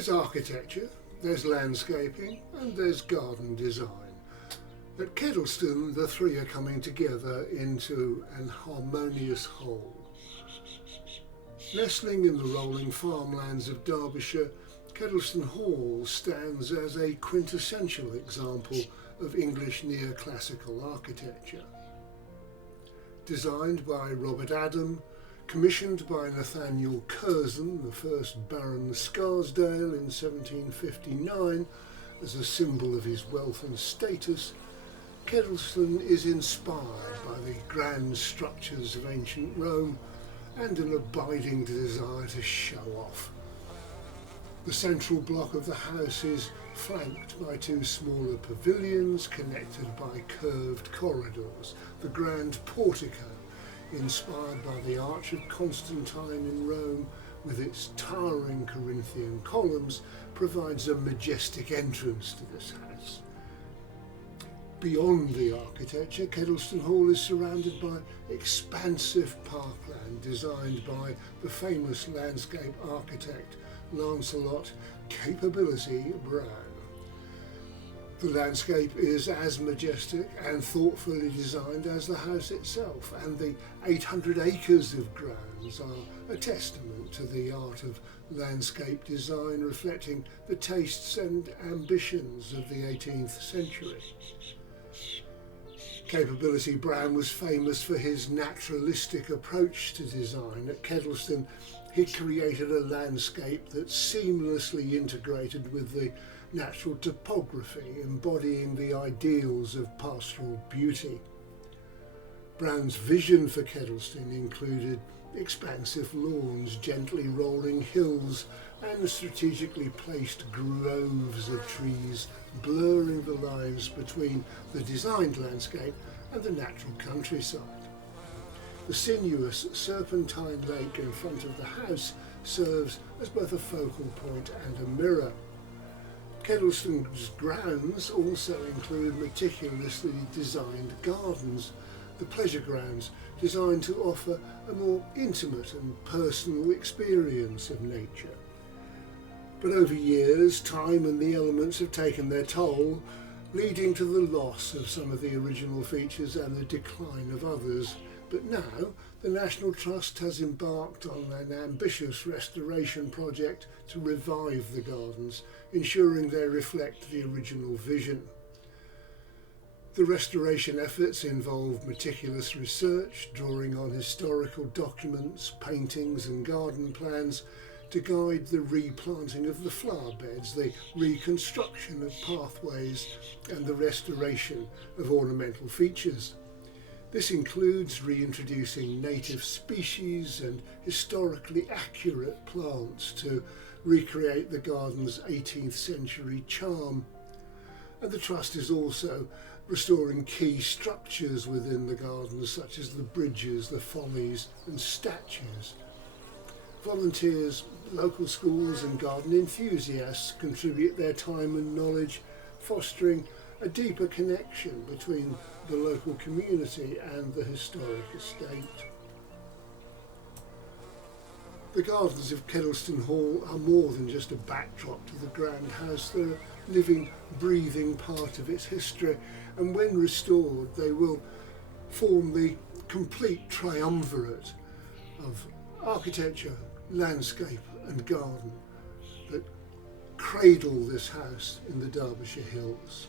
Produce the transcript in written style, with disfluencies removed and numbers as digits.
There's architecture, there's landscaping, and there's garden design. At Kedleston, the three are coming together into an harmonious whole. Nestling in the rolling farmlands of Derbyshire, Kedleston Hall stands as a quintessential example of English neoclassical architecture. Designed by Robert Adam, commissioned by Nathaniel Curzon, the first Baron Scarsdale in 1759, as a symbol of his wealth and status, Kedleston is inspired by the grand structures of ancient Rome and an abiding desire to show off. The central block of the house is flanked by two smaller pavilions connected by curved corridors. The grand portico, inspired by the Arch of Constantine in Rome, with its towering Corinthian columns, provides a majestic entrance to this house. Beyond the architecture, Kedleston Hall is surrounded by expansive parkland designed by the famous landscape architect Lancelot Capability Brown. The landscape is as majestic and thoughtfully designed as the house itself, and the 800 acres of grounds are a testament to the art of landscape design, reflecting the tastes and ambitions of the 18th century. Capability Brown was famous for his naturalistic approach to design. At Kedleston, he created a landscape that seamlessly integrated with the natural topography, embodying the ideals of pastoral beauty. Brown's vision for Kedleston included expansive lawns, gently rolling hills, and strategically placed groves of trees, blurring the lines between the designed landscape and the natural countryside. The sinuous serpentine lake in front of the house serves as both a focal point and a mirror. Kedleston's grounds also include meticulously designed gardens, the pleasure grounds designed to offer a more intimate and personal experience of nature. But over years, time and the elements have taken their toll, leading to the loss of some of the original features and the decline of others. But now, the National Trust has embarked on an ambitious restoration project to revive the gardens, ensuring they reflect the original vision. The restoration efforts involve meticulous research, drawing on historical documents, paintings and garden plans to guide the replanting of the flower beds, the reconstruction of pathways and the restoration of ornamental features. This includes reintroducing native species and historically accurate plants to recreate the garden's 18th century charm. And the Trust is also restoring key structures within the gardens, such as the bridges, the follies and statues. Volunteers, local schools and garden enthusiasts contribute their time and knowledge, fostering a deeper connection between the local community and the historic estate. The gardens of Kedleston Hall are more than just a backdrop to the grand house. They're a living, breathing part of its history, and when restored they will form the complete triumvirate of architecture, landscape and garden that cradle this house in the Derbyshire hills.